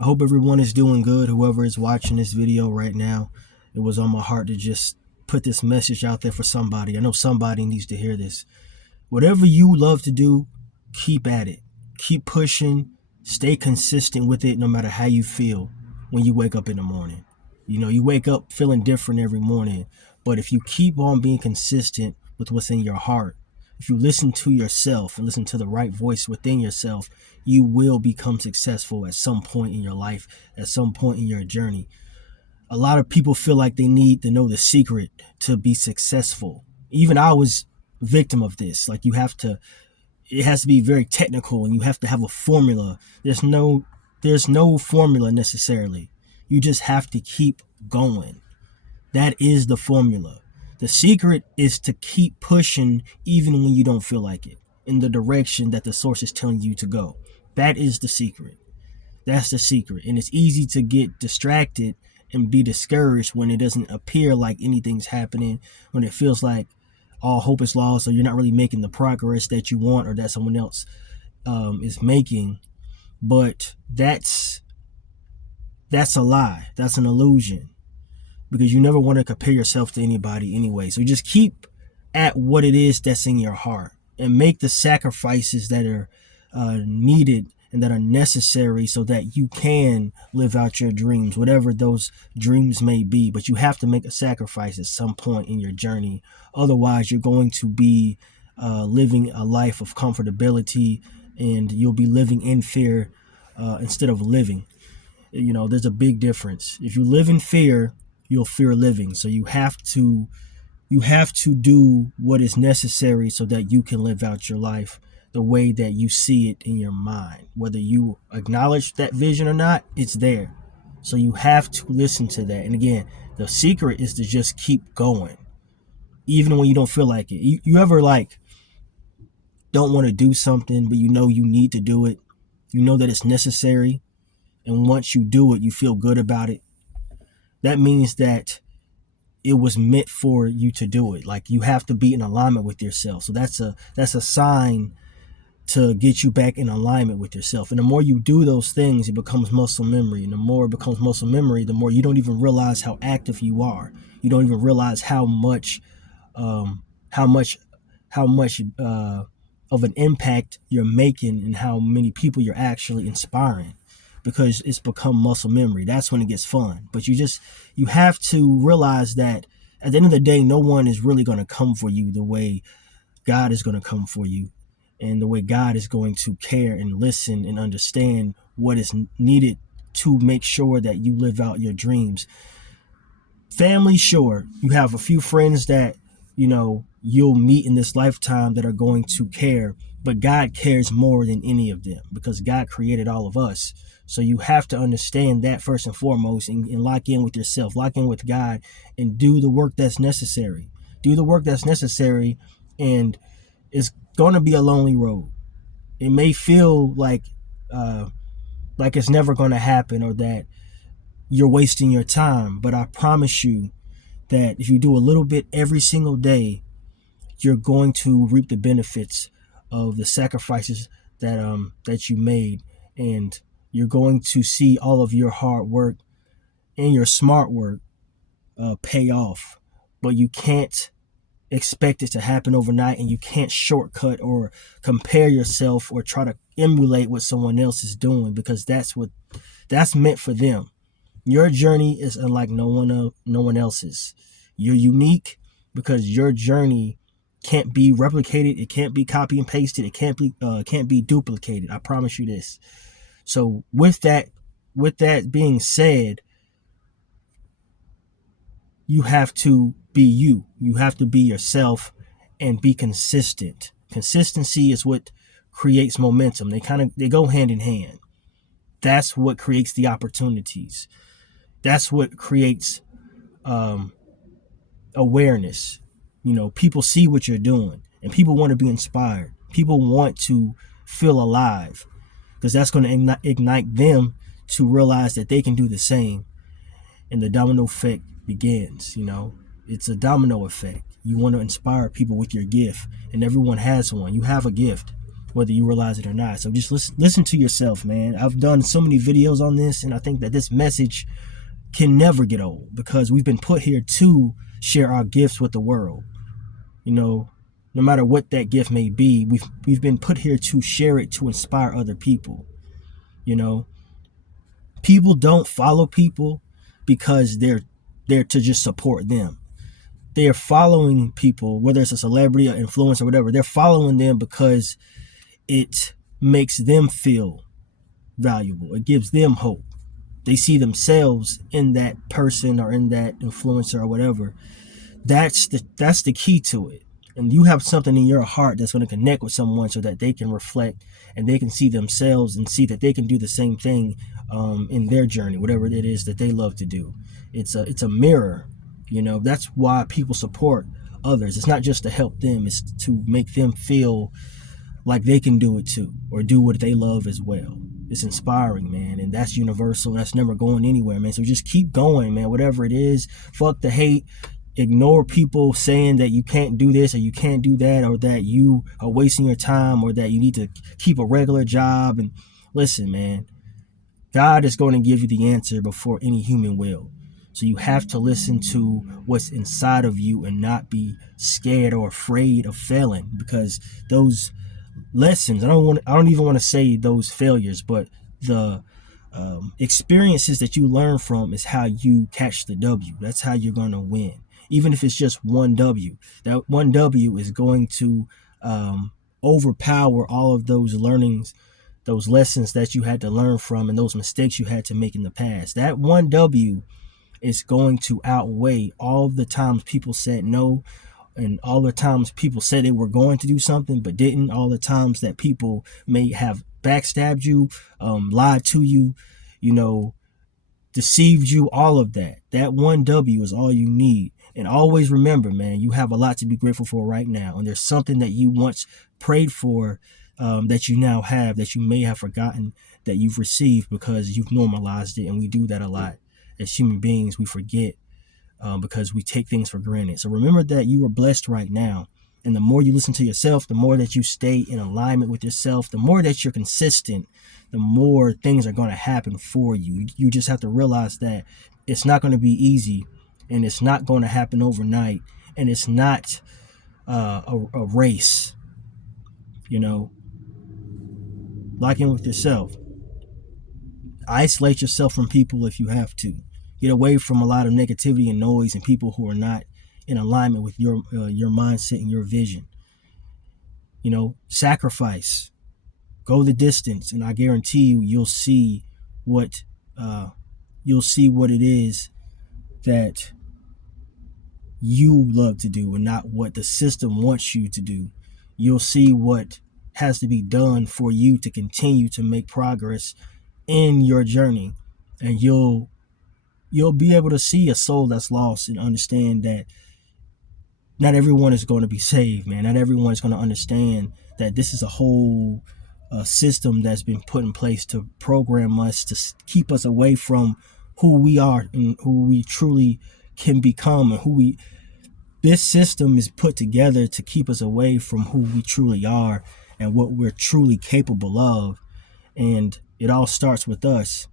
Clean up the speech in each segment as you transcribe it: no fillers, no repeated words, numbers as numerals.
I hope everyone is doing good, whoever is watching this video right now. It was on my heart to just put this message out there for somebody. I know somebody needs to hear this. Whatever you love to do, keep at it. Keep pushing. Stay consistent with it no matter how you feel when you wake up in the morning. You wake up feeling different every morning. But if you keep on being consistent with what's in your heart, if you listen to yourself and listen to the right voice within yourself, you will become successful at some point in your life, at some point in your journey. A lot of people feel like they need to know the secret to be successful. Even I was a victim of this. Like it has to be very technical and you have to have a formula. There's no formula necessarily. You just have to keep going. That is the formula. The secret is to keep pushing even when you don't feel like it, in the direction that the source is telling you to go. That is the secret. That's the secret. And it's easy to get distracted and be discouraged when it doesn't appear like anything's happening, when it feels like all hope is lost or you're not really making the progress that you want or that someone else is making. But that's a lie. That's an illusion, because you never want to compare yourself to anybody anyway. So just keep at what it is that's in your heart and make the sacrifices that are needed and that are necessary so that you can live out your dreams, whatever those dreams may be. But you have to make a sacrifice at some point in your journey. Otherwise, you're going to be living a life of comfortability, and you'll be living in fear instead of living. There's a big difference. If you live in fear, you'll fear living. So you have to do what is necessary so that you can live out your life the way that you see it in your mind. Whether you acknowledge that vision or not, it's there. So you have to listen to that. And again, the secret is to just keep going, even when you don't feel like it. You ever don't want to do something, but you need to do it. You know that it's necessary. And once you do it, you feel good about it. That means that it was meant for you to do it. Like, you have to be in alignment with yourself. So that's a sign to get you back in alignment with yourself. And the more you do those things, it becomes muscle memory. And the more it becomes muscle memory, the more you don't even realize how active you are. You don't even realize how much of an impact you're making and how many people you're actually inspiring, because it's become muscle memory. That's when it gets fun. But you have to realize that at the end of the day, no one is really going to come for you the way God is going to come for you, and the way God is going to care and listen and understand what is needed to make sure that you live out your dreams. Family, sure, you have a few friends that you'll meet in this lifetime that are going to care, but God cares more than any of them, because God created all of us. So you have to understand that first and foremost, and lock in with yourself, lock in with God, and do the work that's necessary. Do the work that's necessary, and it's going to be a lonely road. It may feel like it's never going to happen, or that you're wasting your time, but I promise you that if you do a little bit every single day, you're going to reap the benefits of the sacrifices that you made, and you're going to see all of your hard work and your smart work pay off. But you can't expect it to happen overnight, and you can't shortcut or compare yourself or try to emulate what someone else is doing, because that's meant for them. Your journey is unlike no one else's. You're unique because your journey can't be replicated. It can't be copy and pasted. It can't be duplicated. I promise you this. So with that being said, you have to be you. You have to be yourself and be consistent. Consistency is what creates momentum. They go hand in hand. That's what creates the opportunities. That's what creates awareness. People see what you're doing, and people want to be inspired. People want to feel alive, because that's going to ignite them to realize that they can do the same, and the domino effect begins. It's a domino effect. You want to inspire people with your gift, and everyone has one. You have a gift. whether you realize it or not. So just listen to yourself, man. I've done so many videos on this, and I think that this message can never get old, because we've been put here to share our gifts with the world. You know, no matter what that gift may be, we've been put here to share it, to inspire other people. You know, people don't follow people because they're there to just support them. They are following people, whether it's a celebrity or influencer or whatever. They're following them because it makes them feel valuable. It gives them hope. They see themselves in that person or in that influencer or whatever. That's the key to it. And you have something in your heart that's going to connect with someone so that they can reflect and they can see themselves and see that they can do the same thing in their journey, whatever it is that they love to do. It's a mirror. You know, that's why people support others. It's not just to help them, it's to make them feel like they can do it too, or do what they love as well. It's inspiring, man, and that's universal. That's never going anywhere, man. So just keep going, man. Whatever it is, fuck the hate. Ignore people saying that you can't do this or you can't do that, or that you are wasting your time, or that you need to keep a regular job. And listen, man, God is going to give you the answer before any human will. So you have to listen to what's inside of you and not be scared or afraid of failing, because those lessons, I don't even want to say those failures, but the experiences that you learn from is how you catch the W. That's how you're going to win. Even if it's just one W, that one W is going to overpower all of those learnings, those lessons that you had to learn from, and those mistakes you had to make in the past. That one W is going to outweigh all the times people said no, and all the times people said they were going to do something but didn't, all the times that people may have backstabbed you, lied to you, you know, deceived you, all of that. That one W is all you need. And always remember, man, you have a lot to be grateful for right now. And there's something that you once prayed for that you now have, that you may have forgotten that you've received because you've normalized it. And we do that a lot. As human beings, we forget because we take things for granted. So remember that you are blessed right now. And the more you listen to yourself, the more that you stay in alignment with yourself, the more that you're consistent, the more things are going to happen for you. You just have to realize that it's not going to be easy, and it's not going to happen overnight, and it's not a race. You know, lock in with yourself. Isolate yourself from people if you have to. Get away from a lot of negativity and noise and people who are not in alignment with your mindset and your vision. You know, sacrifice. Go the distance, and I guarantee you, you'll see what it is that you love to do and not what the system wants you to do. You'll see what has to be done for you to continue to make progress in your journey, and you'll be able to see a soul that's lost and understand that not everyone is going to be saved, man. Not everyone is going to understand that this is a whole system that's been put in place to program us, to keep us away from who we are and who we truly can become, and this system is put together to keep us away from who we truly are and what we're truly capable of. And it all starts with us.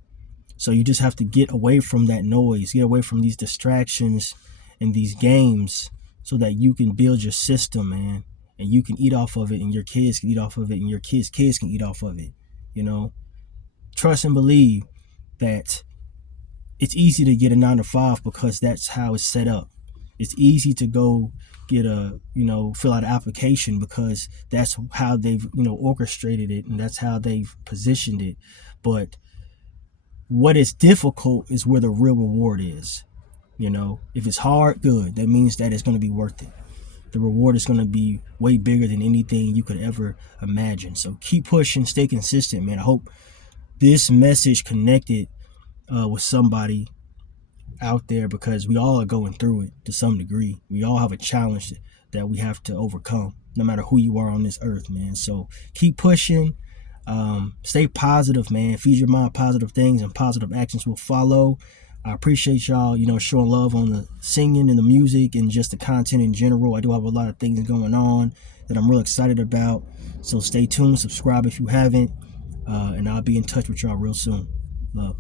So you just have to get away from that noise, get away from these distractions and these games, so that you can build your system, man, and you can eat off of it, and your kids can eat off of it, and your kids' kids can eat off of it. You know, trust and believe that it's easy to get a 9-to-5 because that's how it's set up. It's easy to go get fill out an application because that's how they've, orchestrated it, and that's how they've positioned it. But what is difficult is where the real reward is. If it's hard, good. That means that it's going to be worth it. The reward is going to be way bigger than anything you could ever imagine. So keep pushing, stay consistent, man. I hope this message connected with somebody out there, because we all are going through it to some degree. We all have a challenge that we have to overcome, no matter who you are on this earth, man. So keep pushing. Stay positive, man. Feed your mind positive things, and positive actions will follow. I appreciate y'all, showing love on the singing and the music and just the content in general. I do have a lot of things going on that I'm real excited about. So stay tuned, subscribe if you haven't, and I'll be in touch with y'all real soon. Love.